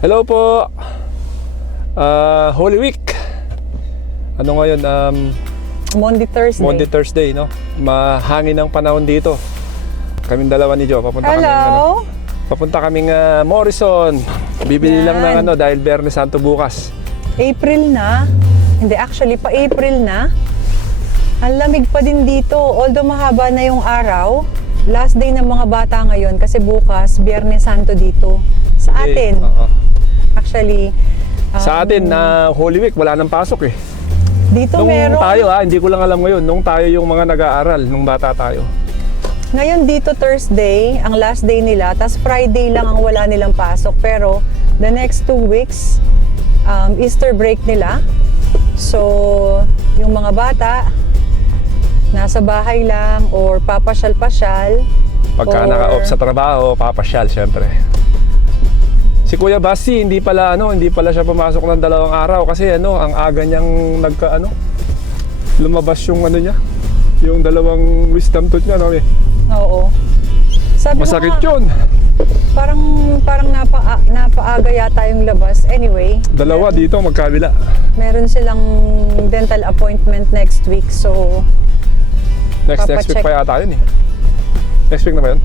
Hello po. Holy Week. Ano ngayon? Monday, Thursday. Monday, Thursday, no? Mahangin ang panahon dito. Kaming dalawa ni Jo, papunta Hello. papunta kaming Morrison. Bibili lang ng dahil Biyernes Santo bukas. April na. Hindi, actually, pa-April na. Ang lamig pa din dito. Although mahaba na yung araw, last day ng mga bata ngayon kasi bukas, Biyernes Santo dito. Sa atin. Actually, sa atin na Holy Week, wala nang pasok eh. Dito Nung meron. tayo hindi ko lang alam ngayon, nung tayo yung mga nag-aaral, nung bata tayo. Ngayon dito Thursday, ang last day nila, tas Friday lang ang wala nilang pasok. Pero the next 2 weeks, Easter break nila. So, yung mga bata, nasa bahay lang or papasyal-pasyal. Pagka naka-off sa trabaho, papasyal syempre. Si Kuya Basti, hindi pala siya pumasok ng 2 araw kasi ang aga niyang lumabas yung niya, yung 2 wisdom tooth niya, no? Oo. Sabi Masakit ko, yun. Parang napaaga yata yung labas. Anyway, 2 dito magkabila. meron silang dental appointment next week. So, Next week pa yata yun eh. Next week na ba yun?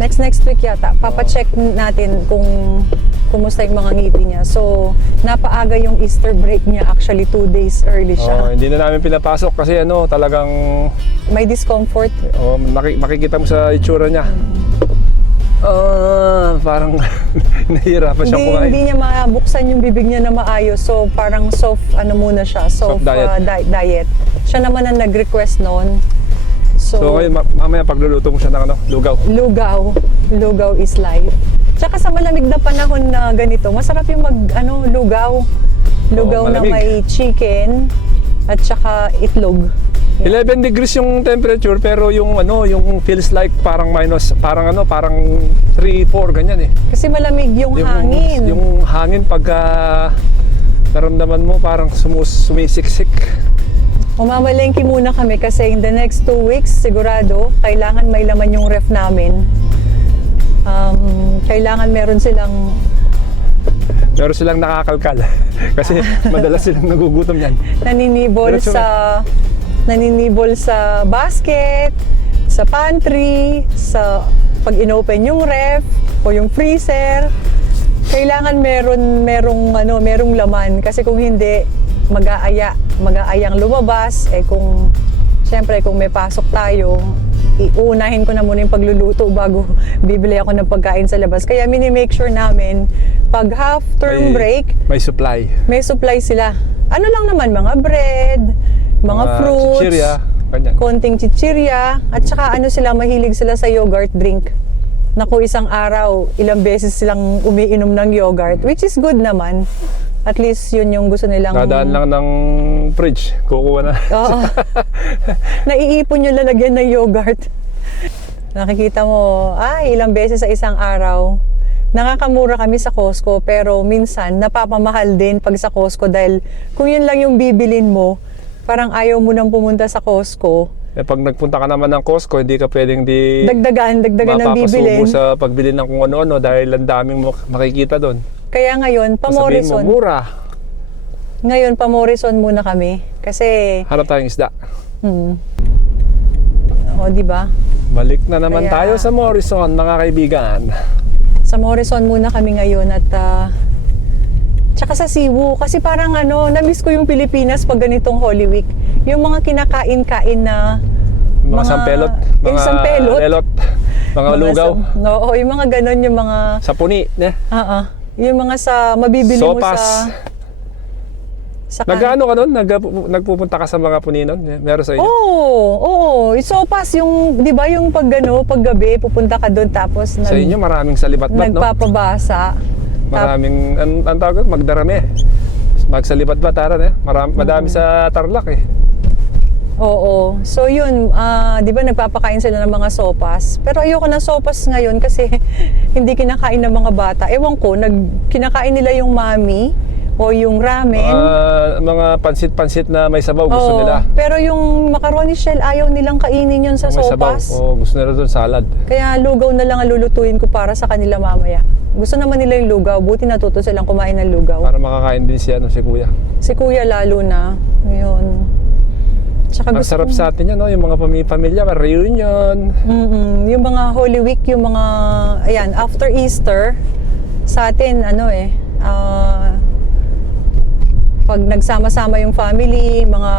next week yata. Papacheck natin kung kumusta yung mga ngipin niya. So, napaaga yung Easter break niya. Actually, 2 days early siya. Hindi na namin pinapasok kasi talagang May discomfort. makikita mo sa itsura niya. Parang nahihirapan siya kumain. Hindi niya mabuksan yung bibig niya na maayos. So, parang soft muna siya. Soft diet. Siya naman ang nag-request noon. So ngayon, mamaya pagluluto mo siya ng lugaw. Lugaw is life. Tsaka sa malamig na panahon na ganito, masarap yung lugaw. Lugaw na may chicken at tsaka itlog. 11 degrees yung temperature pero yung feels like parang parang 3-4 ganyan eh. Kasi malamig yung hangin. Yung hangin pagka naramdaman mo parang sumisiksik. Umamalengke muna kami kasi in the next 2 weeks sigurado kailangan may laman yung ref namin. Kailangan meron silang nakakalkal kasi madalas silang nagugutom yan. Naninibol sa basket, sa pantry, sa pag inopen yung ref o yung freezer. Kailangan merong laman kasi kung hindi mag-aayang lumabas. Kung may pasok tayo, iunahin ko na muna yung pagluluto bago bibili ako ng pagkain sa labas. Kaya mini-make sure namin pag half-term break, may supply sila. Ano lang naman, mga bread, mga fruits, chichirya, ganyan. konting chichirya, at saka mahilig sila sa yogurt drink. Naku, isang araw, ilang beses silang umiinom ng yogurt, which is good naman. At least yun yung gusto nilang... Dadaan lang ng fridge, kukuha na. Oo. Naiipon yung lalagyan ng yogurt. Nakikita mo, ilang beses sa isang araw. Nakakamura kami sa Costco, pero minsan napapamahal din pag sa Costco dahil kung yun lang yung bibilin mo, parang ayaw mo nang pumunta sa Costco. Pag nagpunta ka naman ng Costco, hindi ka pwedeng dagdagan ng bibilin. Mapapasubo sa pagbili ng kung ano-ano dahil ang daming makikita doon. Kaya ngayon, pa-Morrison. Sabihin mo, mura. Ngayon, pa-Morrison muna kami. Kasi... Hanap tayong isda. O, diba? Balik na naman tayo sa Morrison, mga kaibigan. Sa Morrison muna kami ngayon at... tsaka sa Cebu. Kasi parang na-miss ko yung Pilipinas pag ganitong Holy Week. Yung mga kinakain-kain na... Mga sampelot. Yung sampelot. Lelot. Mga lugaw. Oo, yung mga ganon, yung mga... Sapuni. Yung mga mabibili sopas. mo sa Nag-ano ka nun? Nagpupunta ka sa mga puninon? Meron sa inyo? Oo. Yung sopas, di ba yung paggabi, pupunta ka doon tapos... Sa inyo maraming salibat-bat, no? Nagpapabasa. Maraming, ang tawag, magdarami. Magsalibat-bat, madami sa Tarlac eh. Oo. So yun, di ba nagpapakain sila ng mga sopas. Pero ayoko ng sopas ngayon kasi hindi kinakain ng mga bata. Ewan ko, kinakain nila yung mami o yung ramen. Mga pansit-pansit na may sabaw gusto Oo, nila. pero yung macaroni shell, ayaw nilang kainin yun sa May sabaw. sopas. Oo, gusto nila doon salad. Kaya lugaw na lang ang lulutuin ko para sa kanila mamaya. Gusto naman nila yung lugaw, buti natuto silang kumain ng lugaw. Para makakain din si kuya. Si kuya lalo na, yun. Tsaka Ang sarap sa atin yan, no? Yung mga pamilya, reunion. Yung mga Holy Week, yung mga, ayan, after Easter, sa atin, pag nagsama-sama yung family, mga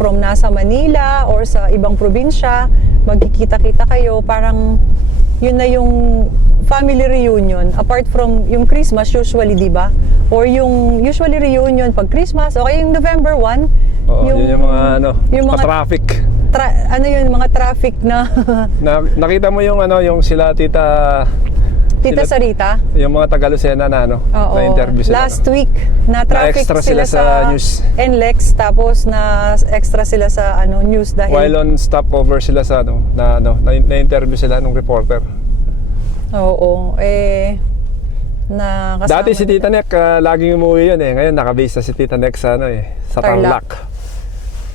from nasa Manila or sa ibang probinsya, magkikita-kita kayo, parang yun na yung family reunion. Apart from yung Christmas, usually, di ba? Or yung usually reunion pag Christmas, o kaya yung November 1, Oo, yun yung mga, yung mga traffic. yun, mga traffic na Nakita mo yung, yung sila Tita sila- Sarita. yung mga Taga-Lucena na, Oo. na-interview sila. Last week, na-traffic Na-extra sila sila sa news. NLEX, tapos na-extra sila sa news dahil... While on stopover sila sa, na-interview sila nung reporter. Oo, kasama Dati si Tita Nek, laging umuwi yun eh. Ngayon, nakabase na si Tita Nek sa, sa Tarlac. Tarlac.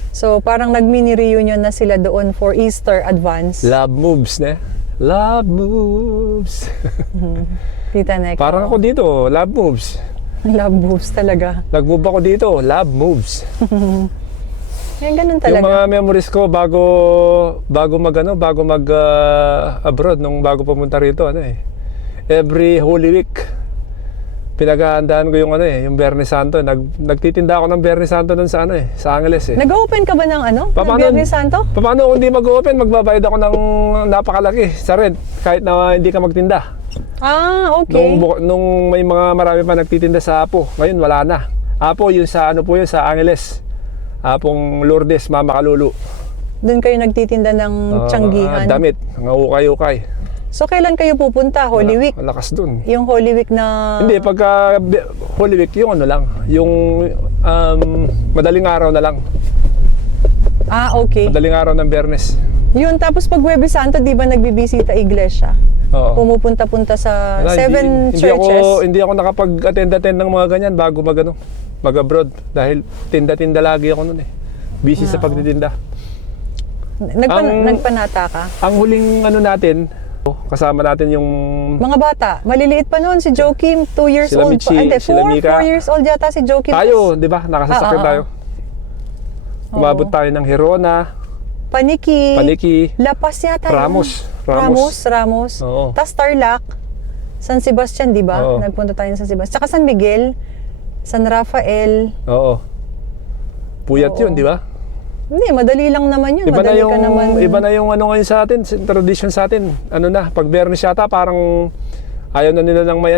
So, parang nag-mini reunion na sila doon for Easter advance. Love moves, ne? Love moves. Tita Nek. Parang ako dito, love moves. Love moves talaga. Nag-move ako dito, love moves. Yan, ganun Yung talaga. mga memories ko bago mag abroad nung bago pumunta rito, every Holy Week pinaghahandaan ko yung yung Biyernes Santo. Nagtitinda ako ng Biyernes Santo doon sa sa Angeles eh. Nag-open ka ba ng ng Paano- Biyernes Santo? Paano kung hindi mag-open, magbabayad ako ng napakalaki sa rent kahit na hindi ka magtinda. Ah, okay. Nung may marami pa nagtitinda sa Apo, ngayon wala na. Apo yung sa sa Angeles. Apong Lourdes, Mama Kalulu. Doon kayo nagtitinda ng tiyanggihan. Damit, mga ukay-ukay. So, kailan kayo pupunta? Holy Week? Malakas dun. Yung Holy Week na... Hindi, pagka Holy Week, yung lang. Yung madaling araw na lang. Ah, okay. Madaling araw ng Biyernes. Yun, tapos pag Huwebes Santo, di ba nagbibisita iglesia? Oo. Pumupunta-punta sa Wala, 7 churches. Hindi ako nakapag-attend ng mga ganyan bago mag-abroad. Dahil tinda-tinda lagi ako nun eh. Busy sa pagtitinda. Nagpanata ka? Ang huling natin, kasama natin yung Mga bata, maliliit pa noon si Joakim, 2 years Sila old Michi, pa. Hindi, sila Mika. 4 years old yata si Joakim. tayo, di ba? Nakasasakyan tayo. Umabot Oo. tayo ng Hirona, Paniki, Lapas yata. yun. Ramos. Oo. Tas Tarlac, San Sebastian, di ba? Oo. Nagpunta tayo sa San Sebastian. Tsaka San Miguel, San Rafael. Oo. Puyat Oo. yun, di ba? Hindi, madali lang naman yun. Iba na Madali yung ka naman. ngayon sa atin, tradition sa atin. Pag Biyernes yata parang ayaw na nila ng may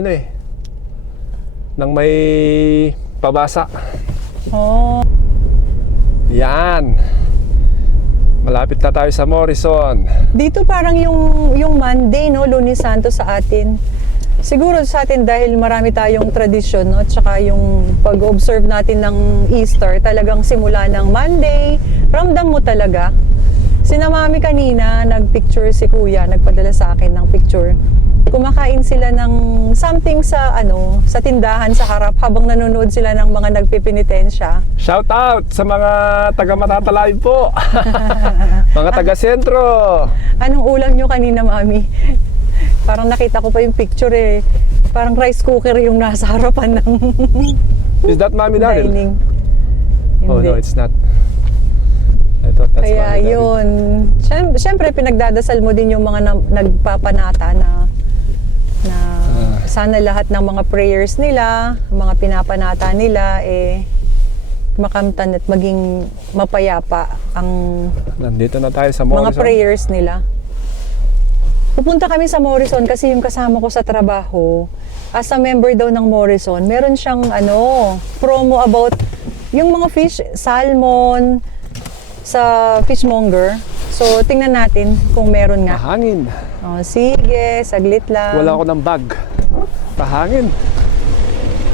ng may pabasa. Oh. Yan. Malapit na tayo sa Morrison. Dito parang yung Monday, no, Lunes Santo sa atin. Siguro sa atin dahil marami tayong tradisyon, no, tsaka yung pag-observe natin ng Easter, talagang simula ng Monday, ramdam mo talaga. Sina Mami kanina, nagpicture si Kuya, nagpadala sa akin ng picture. Kumakain sila ng something sa tindahan sa harap habang nanonood sila ng mga nagpipinitensya. Shout out sa mga taga Matatalay po. Mga taga Sentro. Anong ulam nyo kanina, Mami? Parang nakita ko pa yung picture eh. Parang rice cooker yung nasa harapan ng Is that Mami Daryl? dining. Oh no, it's not. I thought that's Kaya Mami Daryl. yun. Siyempre, pinagdadasal mo din yung mga nagpapanata na sana lahat ng mga prayers nila, mga pinapanata nila, makamtan at maging mapayapa ang Nandito na tayo sa mga Morrison. prayers nila. Pupunta kami sa Morrison kasi yung kasama ko sa trabaho, as a member daw ng Morrison, meron siyang promo about yung mga fish, salmon, sa fishmonger. So, tingnan natin kung meron nga. Mahangin. Oh, sige, saglit lang. Wala ako ng bag. Mahangin.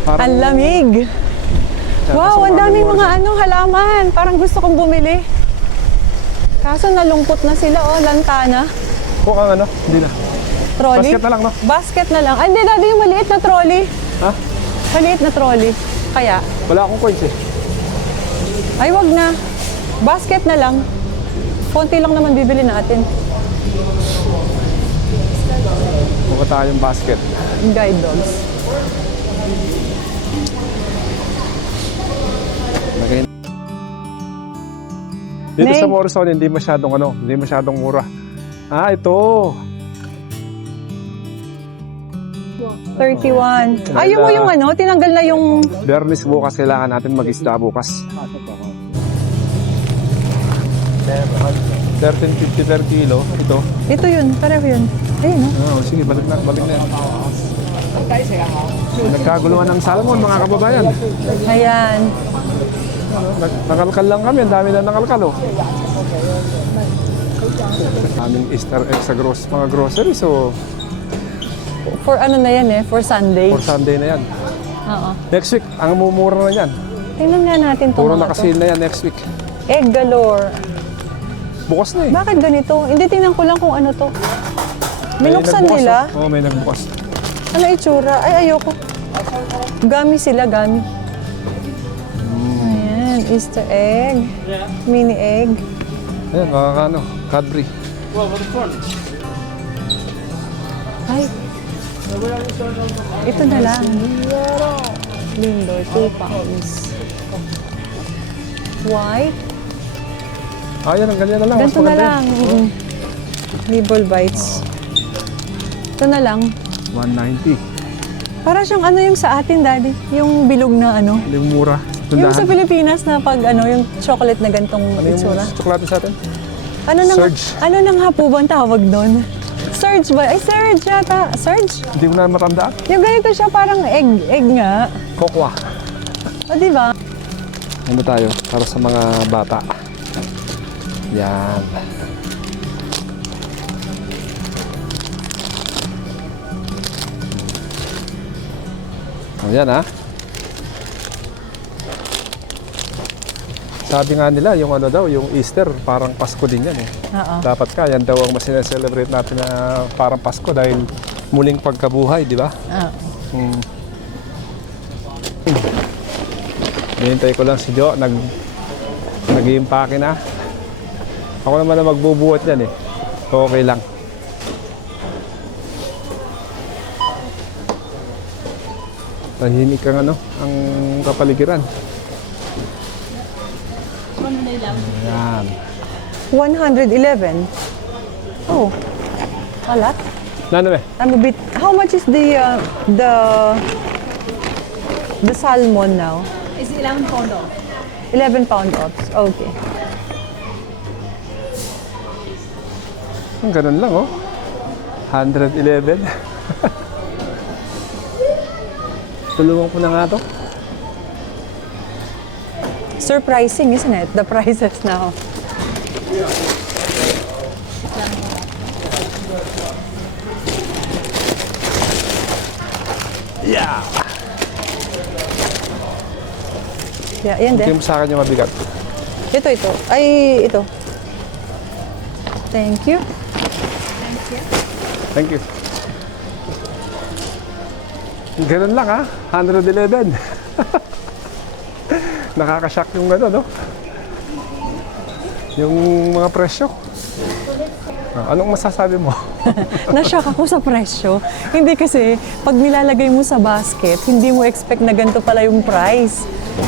Ang lamig. Wow, ang daming mga halaman. Parang gusto kong bumili. Kaso nalungkot na sila, lantana. Kung hindi na. Trolley? Basket na lang, no? Basket na lang. Ay, hindi, Daddy, yung maliit na trolley. Ha? Maliit na trolley. Kaya, Wala akong coins eh. ay wag na. Basket na lang. Konti lang naman bibili natin. Mukha tayong basket. Guide dogs. Lagay. Dito Nay. sa Morrison, hindi masyadong mura. Ah, ito. 31. Ayaw mo yung ano, tinanggal na yung... Bernis bukas, kailangan natin mag-isda bukas. 13.50 per kilo. Ito. Ito yun, pareho yun. Ayun, no? Oh, sige, balik na yan. Nagkaguluhan ng salmon, mga kababayan. Ayan. Nakalkal lang kami, ang dami na nakalkal, oh. Aming Easter egg sa mga groceries, so For ano na yan for for Sunday. Sunday na yan. Oo. Next week, ang mumura na yan. Tingnan nga natin ito. Puro nakasil na yan next week. Egg galore. Bukas na eh. Bakit ganito? Hindi, tingnan ko lang kung ano to. Binuksan nagbukas, nila. oh. Oo, may nagbukas. Ano itsura? Ay, ayoko. Gummy sila, gummy. Ayan, Easter egg. Mini egg. Ayan, makakano, Cadbury. Ay. Ito na lang. Lindor, 2 pounds. White. Ayan, ang ganyan na lang. mas Ganito na maganda lang. yan. Nibble bites. Ito na lang. 190. Para siyang ano yung sa atin, Daddy? Yung bilog na ano? Hindi mura. Yung Tundahan. sa Pilipinas na pag ano, yung chocolate na gantong Ano yung itsura. tsokolate sa atin? Ano nang Surge. ano nang po ba ang tawag doon? Surge ba? Ay, surge yata. Surge? Hindi ko na matandaan. Yung ganito siya parang egg nga. Kokwa. O, di ba? Ano tayo? Para sa mga bata. Yan. Ayan ha. Sabi nga nila, yung ano daw, yung Easter, parang Pasko din yan eh. Oo. Dapat ka, yan daw ang mas celebrate natin na parang Pasko dahil muling pagkabuhay, di ba? Oo. Hmm. Hinihintay ko lang si Jo, nag-i-impake na. Ako naman na magbubuhat yan eh. Okay lang. Tahimik ang ano, ang kapaligiran. Ayan. 111. Oh. Wala. Nano eh? I'm a bit. How much is the salmon now? It's 11 pound off. 11 pound off. Okay. Ang ganun lang oh. 111. Tulungan ko na nga to. Surprising, isn't it? The prices now. Yeah! Yeah, yan Tingin din. mo sa akin yung mabigat. Ito. Ay, ito. Thank you. Thank you. Ganun lang ha. 111. Nakakashock yung ano, no? Yung mga presyo. Anong masasabi mo? Na-shock ako sa presyo. Hindi kasi, pag nilalagay mo sa basket, hindi mo expect na ganito pala yung price.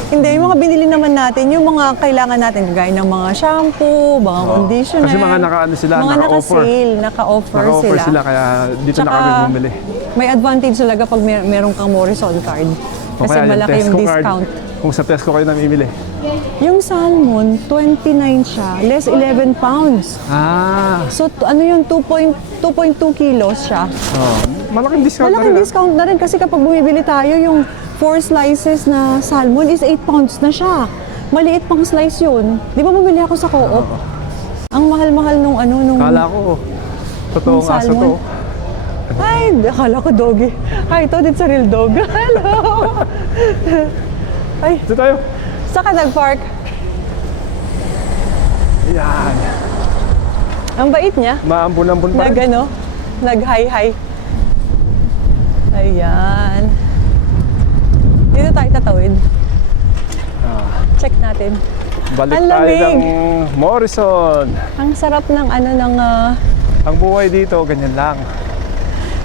Hindi, yung mga binili naman natin, yung mga kailangan natin, gaya ng mga shampoo, mga conditioner. Kasi mga naka-ano sila, mga naka-offer. naka-sale, naka-offer sila kaya dito na kami bumili. May advantage talaga pag meron kang Morrison card. O Kasi kaya malaki yung Tesco discount. Card, kung sa Tesco kayo namimili. Yung salmon, 29 siya, less 11 pounds. Ah, So, ano yun, 2.2 kilos siya. malaking discount Malaking na rin. discount na rin kasi kapag bumibili tayo, yung 4 slices na salmon is 8 pounds na siya. Maliit pang slice yun. Di ba bumili ako sa co-op? Ang mahal-mahal nung ano, nung... Kala ko, totoong Yung aso to. salmon. Ay, akala ko doggy. Ay, ito, it's a real dog. Hello! Ay, Dito tayo. saan ka nag-park? Yan. Ang bait niya. Maambun-ambun pa rin. Nag-hi-hi. Ayan. Dito tayo tatawid. Ah, Check natin. balik Ang tayo lamig. ng Morrison. Ang sarap ng Ang buhay dito, ganyan lang.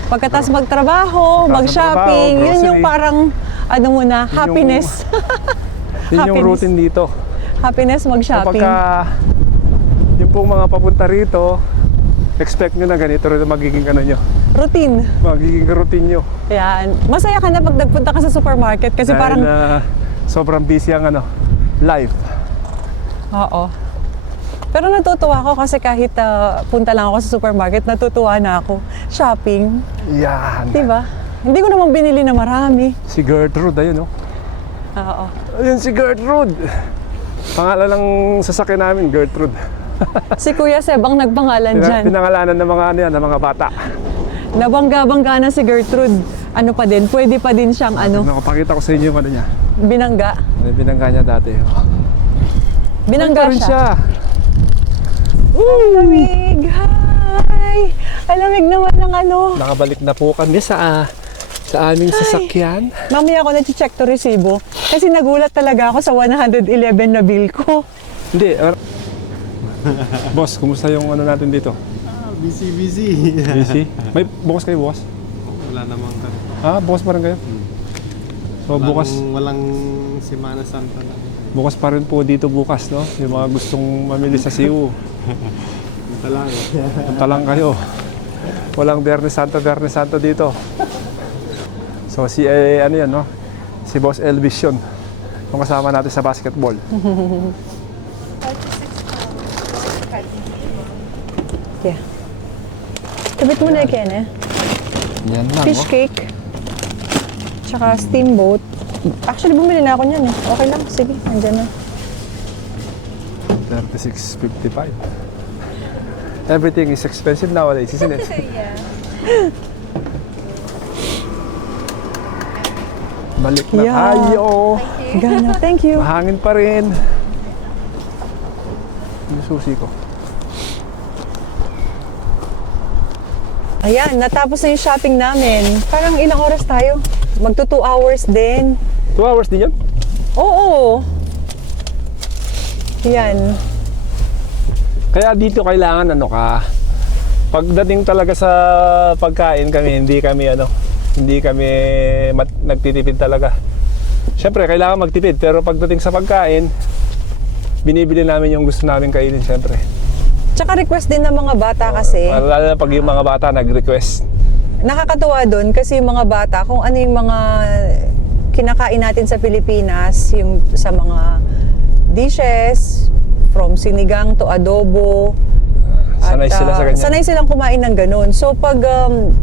pagkatapos magtrabaho, Pagkatapos mag-shopping, magtrabaho, yun yung grocery. parang ano muna, Yun yung- happiness. Yun yung Happiness. routine dito. Happiness mag-shopping. Kapag yung pong mga papunta rito, expect nyo na ganito rin ang magiging ano nyo. Routine. Magiging routine nyo. Yan. Masaya ka na pag nagpunta ka sa supermarket kasi Dahil parang, sobrang busy ang life. oo. Pero natutuwa ako kasi kahit punta lang ako sa supermarket, natutuwa na ako. Shopping. Yan. Diba? Hindi ko naman binili na marami. Si Gertrude, ayun oh. Oo. Ayun si Gertrude. Pangalan ng sasakyan namin, Gertrude. Si Kuya Seb ang nagpangalan dyan. Pinangalanan ng mga ng mga bata. Nabangga-bangga na si Gertrude. Ano pa din, pwede pa din siyang Nakapakita ko sa inyo yung ano niya. binangga. Binangga niya dati. Binangga Rin siya. Lamig! Hi! Alamig naman ng Nakabalik na po kami sa aming sasakyan. Mamaya ako na-check to resibo. Kasi nagulat talaga ako sa 111 na bill ko. Hindi. Boss, kumusta yung ano natin dito? Busy. Busy? May bukas kayo, boss? Wala namang kami. Bukas pa rin kayo? So bukas, Walang Semana Santa lang. bukas pa rin po dito bukas, no? Yung mga gustong mamili sa Cebu. Ito lang. Punta lang kayo. Walang Biyernes Santo dito. So si ano yan, no? Si Boss Elvis yun. Yung kasama natin sa basketball. Yeah. Kabit mo na Ken eh. Yan lang, Fish cake. Tsaka steamboat. Actually, bumili na ako niyan eh. Okay lang. Sige, nandyan na. 36.55. Everything is expensive nowadays, isn't it? Balik na Yeah. tayo. Gana. Thank you. Mahangin pa rin. Yung susi ko. Ayan, natapos na yung shopping namin. Parang ilang oras tayo? Magto 2 hours din. 2 hours din yun? Oo. Yan. Kaya dito kailangan pagdating talaga sa pagkain kami, hindi kami nagtitipid talaga. Siyempre, kailangan magtipid, pero pagdating sa pagkain, binibili namin yung gusto namin kainin, siyempre. Tsaka request din ng mga bata kasi. Lalo na pag yung mga bata nag-request. Nakakatuwa doon kasi yung mga bata, kung ano yung mga kinakain natin sa Pilipinas, yung sa mga dishes, from sinigang to adobo. Sanay sila sa ganyan. Sanay silang kumain ng ganun. So pag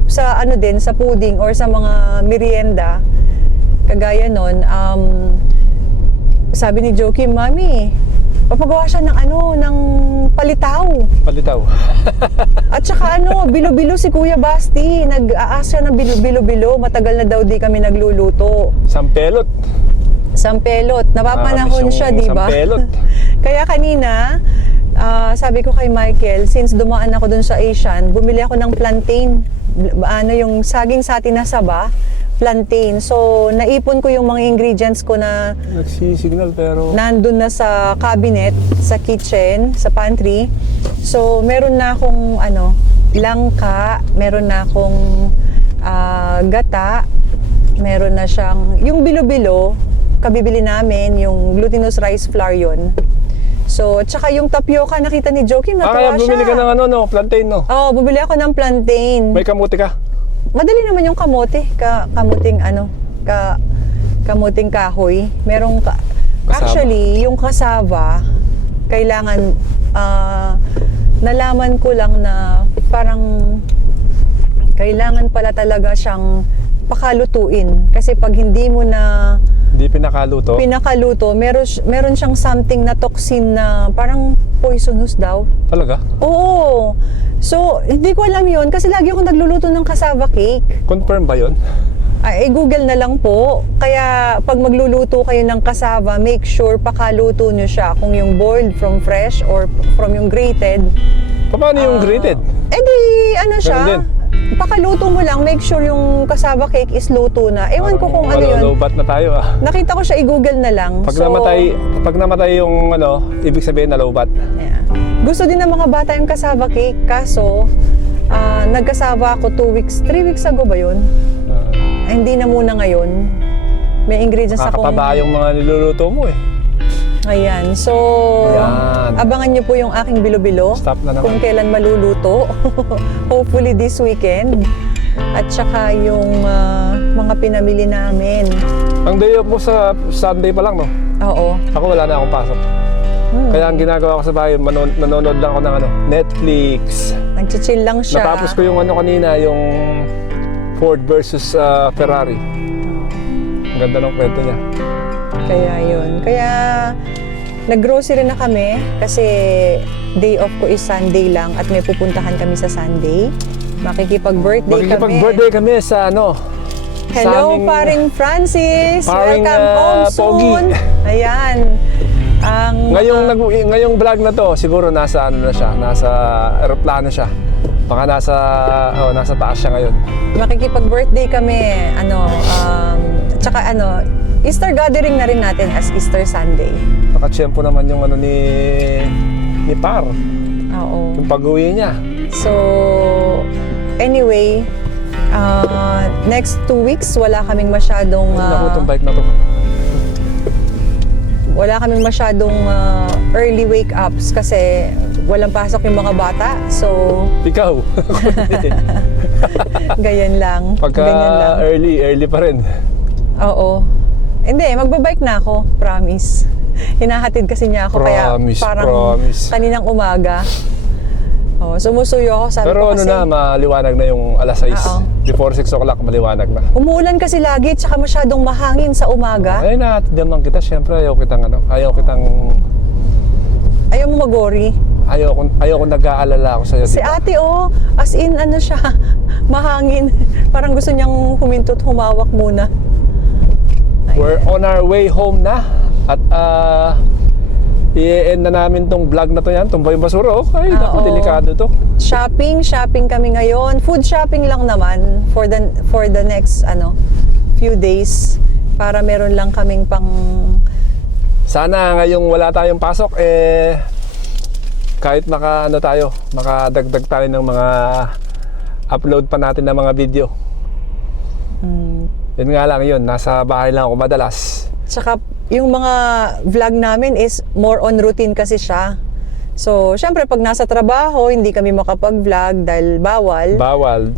sa sa pudding or sa mga merienda, kagaya nun, sabi ni Joakim, Mami, papagawa siya ng palitaw. Palitaw. At saka bilo-bilo si Kuya Basti. Nag-aas siya ng bilo-bilo. Matagal na daw di kami nagluluto. Sampelot. Sampelot. Napapanahon Nakakamiss siya, yung di ba? sampelot. Kaya kanina, sabi ko kay Michael, since dumaan ako dun sa Asian, bumili ako ng plantain. Yung saging sa atin na saba, plantain. So, naipon ko yung mga ingredients ko na Nagsisignal pero... nandun na sa cabinet, sa kitchen, sa pantry. So, meron na akong langka, meron na akong gata, meron na siyang, yung bilo-bilo, kabibili namin, yung glutinous rice flour yun. So, tsaka yung tapioca, nakita ni Joakim, kaya natuwa bumili ka siya. ng plantain, no? Oo, bumili ako ng plantain. May kamuti ka? Madali naman yung kamote, kamuting kahoy. Merong Kasaba. actually, yung kasava, kailangan nalaman ko lang na parang kailangan pala talaga siyang pakalutuin kasi pag hindi mo na Hindi pinakaluto? meron siyang something na toxin na parang poisonous daw. Talaga? Oo. So, hindi ko alam yun kasi lagi akong nagluluto ng cassava cake. Confirm ba yun? Google na lang po. Kaya pag magluluto kayo ng cassava, make sure pakaluto nyo siya. Kung yung boiled from fresh or from yung grated. Paano yung grated? Di, siya. Ganun din? pakaluto mo lang, make sure yung cassava cake is luto na. Ewan ko kung ano yun. Malulubat na tayo ah. Nakita ko siya, i-google na lang. Pag namatay yung ano, ibig sabihin nalobat. Yeah. Gusto din ng mga bata yung cassava cake, kaso nagkasava ako 3 weeks ago ba yun? Hindi na muna ngayon. May ingredients akong... Nakakataba yung mga niluluto mo eh. Ayan, so Ayan. abangan niyo po yung aking bilo-bilo. Stop na naman. Kung kailan maluluto. Hopefully this weekend. At saka yung mga pinamili namin. Ang day off mo sa Sunday pa lang, no? Oo. Ako wala na akong pasok. Kaya ang ginagawa ko sa bahay, nanonood lang ako ng ano, Netflix. Nagchichill lang siya. Natapos ko yung ano kanina, yung Ford versus Ferrari. Ang ganda ng kwento niya. Kaya yun. Kaya nag-grocery na kami kasi day off ko is Sunday lang at may pupuntahan kami sa Sunday. Makikipag-birthday kami. Makikipag-birthday kami sa ano. Hello, sa aming- paring Francis! Paring, Welcome home Pogi. soon! Ayan. Ngayong vlog na to, siguro nasa ano na siya, nasa eroplano siya. Baka nasa taas siya ngayon. Makikipag-birthday kami. Tsaka Easter gathering na rin natin as Easter Sunday. Nakatsyempo naman yung ano ni Par, Oo. yung pag-uwi niya. So, anyway, next 2 weeks, wala kaming masyadong... Naku, itong bike na to. wala kaming masyadong early wake-ups kasi walang pasok yung mga bata. So, Ikaw. ganyan lang. Pagka Ganyan lang. early pa rin. Oo. Hindi, magbabike na ako. Promise. Hinahatid kasi niya ako kaya parang kaninang umaga. Oh, sumusuyo ako, sabi Pero ko ano kasi... na, maliwanag na yung alas 6. Oo. Before 6 o'clock, maliwanag na. Umuulan kasi lagi, tsaka masyadong mahangin sa umaga. Ay, nahatid naman kita. Siyempre, ayaw kitang Ayaw mo mag-worry. ayaw ko nag-aalala ako sa'yo. Si diba? ate, as in, siya, mahangin. Parang gusto niyang humintot, humawak muna. We're on our way home na. At i-end na namin tong vlog na to yan. Tumbay yung basura. Ay, naku, Oo. delikado to. Shopping kami ngayon. Food shopping lang naman for the next few days para meron lang kaming pang Sana ngayong wala tayong pasok, kahit makadagdag tayo ng mga upload pa natin ng mga video. Yun nga lang yun, nasa bahay lang ako madalas. Tsaka yung mga vlog namin is more on routine kasi siya. So, syempre pag nasa trabaho, hindi kami makapag-vlog dahil bawal.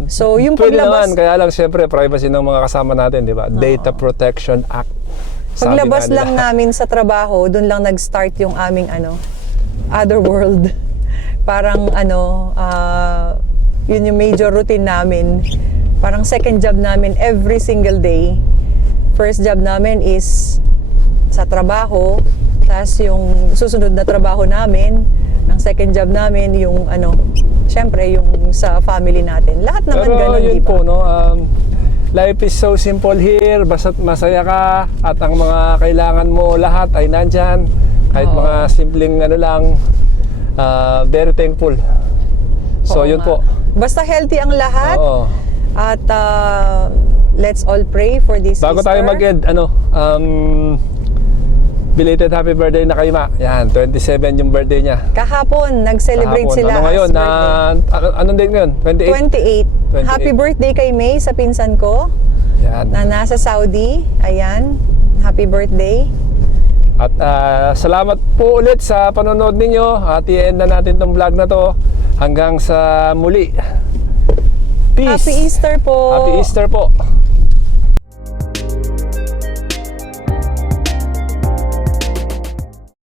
So, yung Pwede paglabas, naman, kaya lang syempre privacy ng mga kasama natin, di ba? Data Protection Act. Sabi paglabas nga nila. lang namin sa trabaho, doon lang nag-start yung aming other world. Parang yun yung major routine namin. Parang second job namin every single day. First job namin is sa trabaho, tapos yung susunod na trabaho namin, ang second job namin yung syempre yung sa family natin. Lahat naman Pero ganun, yun di ba? po, no? Life is so simple here, basta't masaya ka at ang mga kailangan mo lahat ay nandyan. Kahit Oo. mga simpleng very thankful. So Oo yun nga. po. Basta healthy ang lahat. Oo. At let's all pray for this Bago Easter. tayo mag-end, belated happy birthday na kay Ma. Yan, 27 yung birthday niya. Kahapon, nag-celebrate Kahapon. sila Ano ngayon? as birthday. Anong date ngayon? 28? 28. Happy birthday kay May sa pinsan ko Yan. na nasa Saudi. Ayan. Happy birthday. At salamat po ulit sa panonood ninyo. At i-end na natin tong vlog na to. Hanggang sa muli. Peace. Happy Easter po. Happy Easter po.